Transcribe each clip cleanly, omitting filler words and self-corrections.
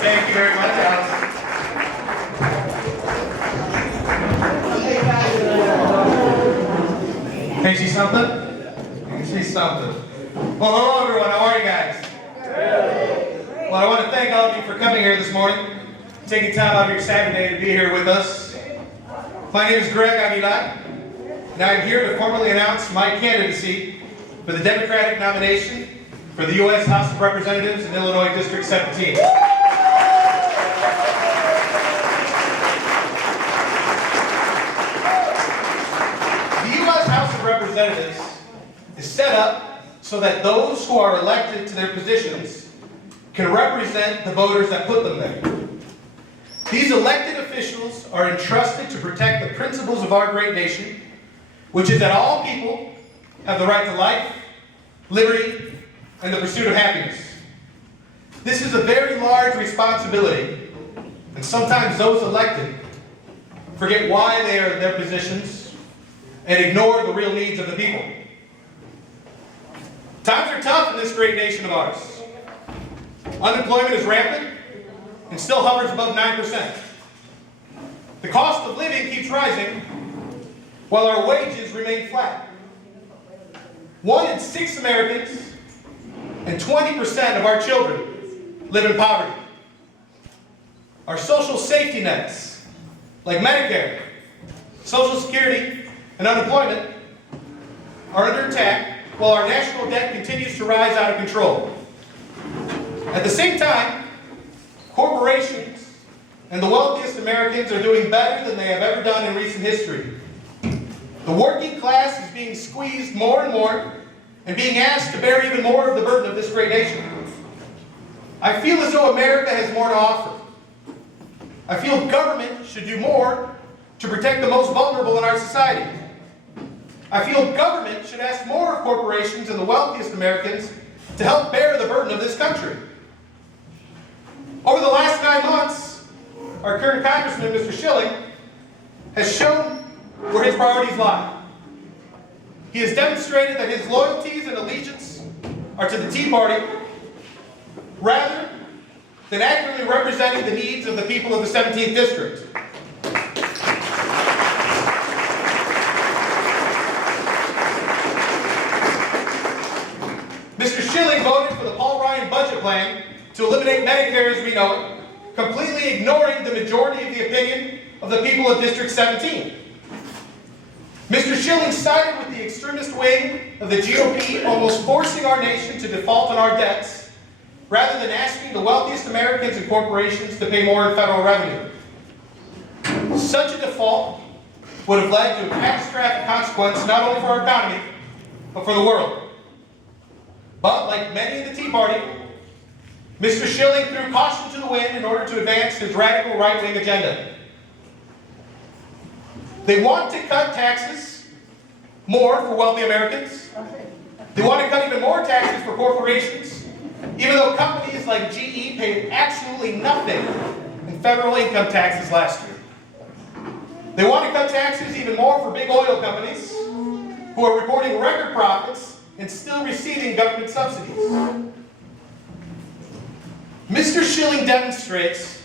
Thank you very much, Alex. Can you see something? You can see something. Well, hello everyone. How are you guys? Well, I want to thank all of you for coming here this morning, taking time out of your Saturday to be here with us. My name is Aguilar, and I'm here to formally announce my candidacy for the Democratic nomination for the U.S. House of Representatives in Illinois District 17. Representatives is set up so that those who are elected to their positions can represent the voters that put them there. These elected officials are entrusted to protect the principles of our great nation, which is that all people have the right to life, liberty, and the pursuit of happiness. This is a very large responsibility, and sometimes those elected forget why they are in their positions and ignore the real needs of the people. Times are tough in this great nation of ours. Unemployment is rampant and still hovers above 9%. The cost of living keeps rising while our wages remain flat. 1 in 6 Americans and 20% of our children live in poverty. Our social safety nets, like Medicare, Social Security, and unemployment, are under attack while our national debt continues to rise out of control. At the same time, corporations and the wealthiest Americans are doing better than they have ever done in recent history. The working class is being squeezed more and more and being asked to bear even more of the burden of this great nation. I feel as though America has more to offer. I feel government should do more to protect the most vulnerable in our society. I feel government should ask more of corporations and the wealthiest Americans to help bear the burden of this country. Over the last 9 months, our current Congressman, Mr. Schilling, has shown where his priorities lie. He has demonstrated that his loyalties and allegiance are to the Tea Party rather than accurately representing the needs of the people of the 17th District. Mr. Schilling voted for the Paul Ryan budget plan to eliminate Medicare as we know it, completely ignoring the majority of the opinion of the people of District 17. Mr. Schilling sided with the extremist wing of the GOP, almost forcing our nation to default on our debts, rather than asking the wealthiest Americans and corporations to pay more in federal revenue. Such a default would have led to a catastrophic consequence not only for our economy, but for the world. But, like many in the Tea Party, Mr. Schilling threw caution to the wind in order to advance his radical right-wing agenda. They want to cut taxes more for wealthy Americans. They want to cut even more taxes for corporations, even though companies like GE paid absolutely nothing in federal income taxes last year. They want to cut taxes even more for big oil companies who are reporting record profits and still receiving government subsidies. Mr. Schilling demonstrates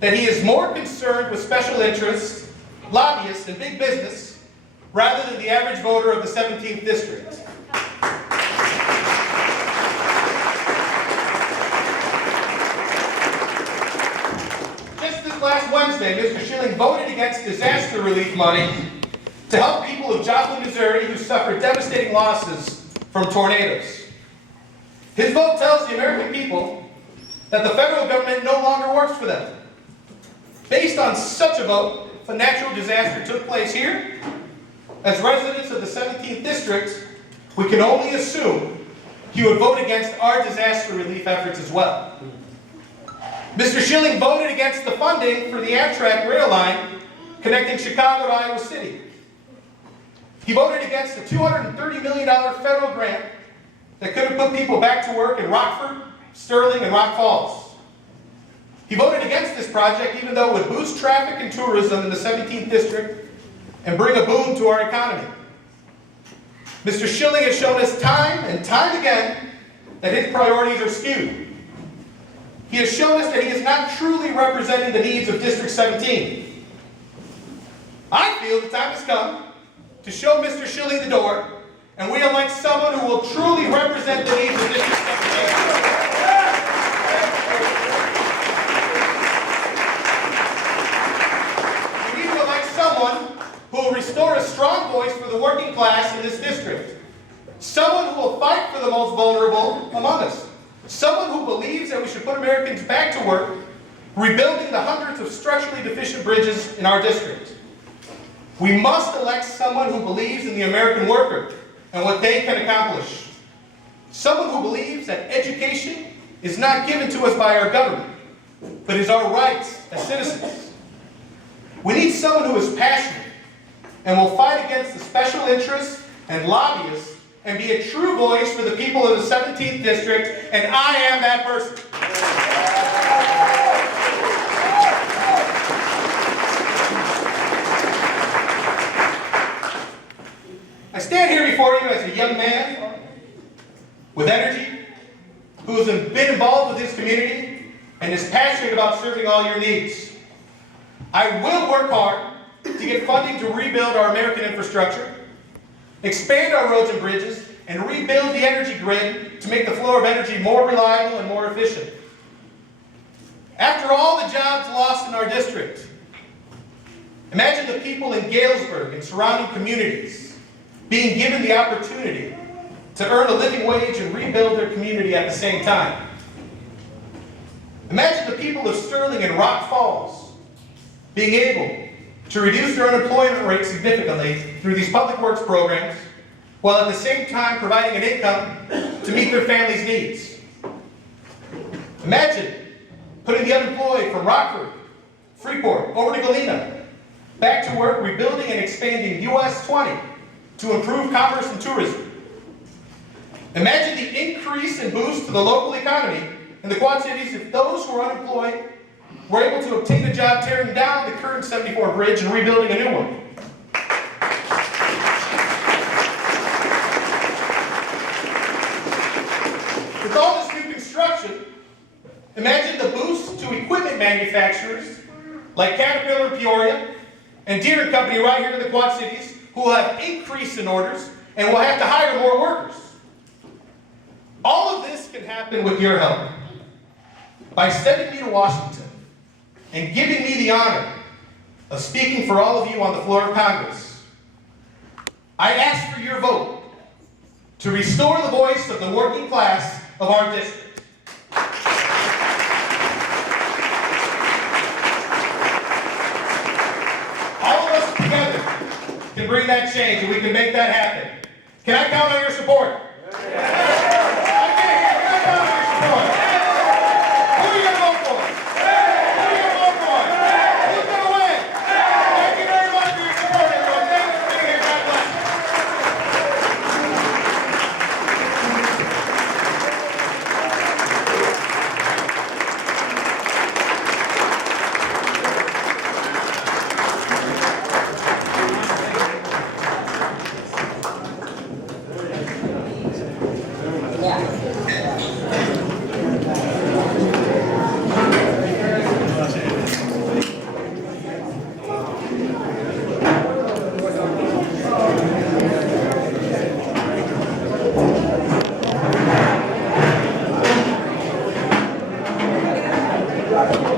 that he is more concerned with special interests, lobbyists, and big business rather than the average voter of the 17th District. Just this last Wednesday, Mr. Schilling voted against disaster relief money to help people of Joplin, Missouri who suffered devastating losses from tornadoes. His vote tells the American people that the federal government no longer works for them. Based on such a vote, if a natural disaster took place here, as residents of the 17th District, we can only assume he would vote against our disaster relief efforts as well. Mr. Schilling voted against the funding for the Amtrak rail line connecting Chicago to Iowa City. He voted against the $230 million federal grant that could have put people back to work in Rockford, Sterling, and Rock Falls. He voted against this project even though it would boost traffic and tourism in the 17th District and bring a boom to our economy. Mr. Schilling has shown us time and time again that his priorities are skewed. he has shown us that he is not truly representing the needs of District 17. I feel the time has come to show Mr. Schilling the door, and we elect someone who will truly represent the needs of District 17. We need to elect someone who will restore a strong voice for the working class in this district. Someone who will fight for the most vulnerable among us. Someone who believes that we should put Americans back to work, rebuilding the hundreds of structurally deficient bridges in our district. We must elect someone who believes in the American worker and what they can accomplish. Someone who believes that education is not given to us by our government, but is our rights as citizens. We need someone who is passionate and will fight against the special interests and lobbyists and be a true voice for the people of the 17th District, and I am that person. I stand here before you as a young man with energy, who has been involved with his community and is passionate about serving all your needs. I will work hard to get funding to rebuild our American infrastructure, expand our roads and bridges, and rebuild the energy grid to make the flow of energy more reliable and more efficient. After all the jobs lost in our district, imagine the people in Galesburg and surrounding communities being given the opportunity to earn a living wage and rebuild their community at the same time. Imagine the people of Sterling and Rock Falls being able to reduce their unemployment rate significantly through these public works programs, while at the same time providing an income to meet their families' needs. Imagine putting the unemployed from Rockford, Freeport, over to Galena, back to work rebuilding and expanding US 20 to improve commerce and tourism. Imagine the increase and boost to the local economy in the Quad Cities if those who are unemployed were able to obtain a job tearing down the current 74 bridge and rebuilding a new one. With all this new construction, imagine the boost to equipment manufacturers like Caterpillar in Peoria and Deere and Company right here in the Quad Cities, who will have increase in orders and will have to hire more workers. All of this can happen with your help. By sending me to Washington and giving me the honor of speaking for all of you on the floor of Congress, I ask for your vote to restore the voice of the working class of our district. All of us together can bring that change, and we can make that happen. Can I count on your support? Thank you.